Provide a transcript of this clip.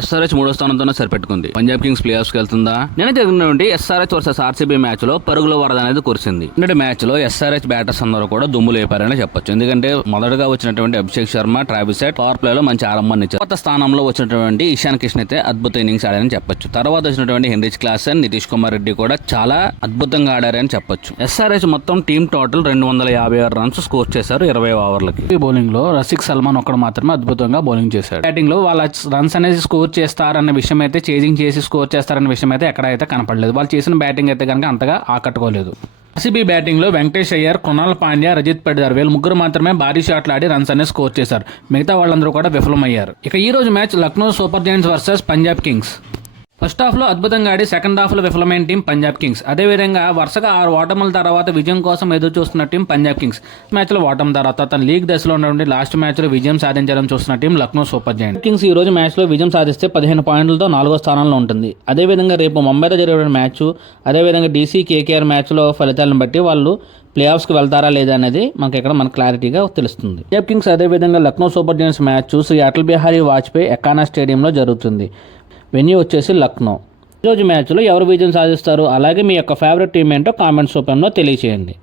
SRH మూడో స్థానంతోనే సరిపెట్టుకుంది. Punjab Kings play offs కి వెళ్తుందా? నిన్న జరిగినటువంటి ఎస్ఆర్హెచ్ వర్సెస్ ఆర్సీబీ మ్యాచ్ లో పరుగుల వరద అనేది కురిసింది. నిన్నటి మ్యాచ్ లో ఎస్ఆర్హెచ్ బ్యాటర్స్ అందరూ కూడా దుమ్ము లేపారని చెప్పొచ్చు. ఎందుకంటే మొదటగా వచ్చినటువంటి Abhishek Sharma, Travis head power play లో మంచి ఆరంభాన్ని ఇచ్చారు. కొత్త స్థానంలో వచ్చినటువంటి ఇషాన్ కిషన్ అయితే అద్భుత ఇన్నింగ్స్ ఆడారని చెప్పొచ్చు. తర్వాత వచ్చినటువంటి హెన్రిచ్ క్లాసెన్, నితీష్ కుమార్ రెడ్డి కూడా చాలా అద్భుతంగా ఆడారని చెప్పొచ్చు. ఎస్ఆర్హెచ్ మొత్తం టీం టోటల్ 256 రన్స్ స్కోర్ చేశారు 20 ఓవర్లకి. ఈ బౌలింగ్ లో రసిక్ సల్మాన్ ఒక్కడు మాత్రమే అద్భుతంగా బౌలింగ్ చేశాడు. బ్యాటింగ్ లో వాళ్ళ రన్స్ అనేది స్కోర్ చేస్తారన్న విషయం అయితే, చేజింగ్ చేసి స్కోర్ చేస్తారన్న విషయం అయితే ఎక్కడైతే కనపడలేదు. వాళ్ళు చేసిన బ్యాటింగ్ అయితే కనుక అంతగా ఆకట్టుకోలేదు. ఆర్సీబీ బ్యాటింగ్ లో వెంకటేష్ అయ్యర్, కృణాల్ పాండ్యా, రజిత్ పడిదార్ వీళ్ళు ముగ్గురు మాత్రమే భారీ షాట్లు ఆడి రన్స్ అనేది స్కోర్ చేశారు. మిగతా వాళ్ళందరూ కూడా విఫలమయ్యారు. ఇక ఈ రోజు match Lucknow super Giants versus Punjab Kings. First half లో అద్భుతంగా ఆడి సెకండ్ హాఫ్ లో విఫలమైన టీం పంజాబ్ కింగ్స్. అదేవిధంగా వరుసగా 6 ఓటముల తర్వాత విజయం కోసం ఎదురు చూస్తున్న టీం పంజాబ్ కింగ్స్. మ్యాచ్ లో ఓటమి తర్వాత తన లీగ్ దశలో ఉన్నటువంటి లాస్ట్ మ్యాచ్ లో విజయం సాధించాలని చూస్తున్న team Lucknow super Giants. Kings ఈ రోజు మ్యాచ్ లో విజయం సాధిస్తే 15 పాయింట్లతో 4వ స్థానంలో ఉంటుంది. అదేవిధంగా రేపు ముంబైలో జరిగే మ్యాచ్, అదేవిధంగా డీసీ కేకేఆర్ మ్యాచ్ లో ఫలితాలను బట్టి వాళ్ళు ప్లే ఆఫ్స్ కి వెళ్తారా లేదా అనేది మనకి ఇక్కడ మనకు క్లారిటీగా తెలుస్తుంది. పంజాబ్ కింగ్స్ అదేవిధంగా Lucknow super giants match Shri Atal Bihari Vajpayee Ekana స్టేడియంలో జరుగుతుంది. వెన్యూ వచ్చేసి లక్నో. ఈరోజు మ్యాచ్లో ఎవరు విజయం సాధిస్తారు, అలాగే మీ యొక్క ఫేవరెట్ టీం ఏంటో కామెంట్స్ రూపంలో తెలియజేయండి.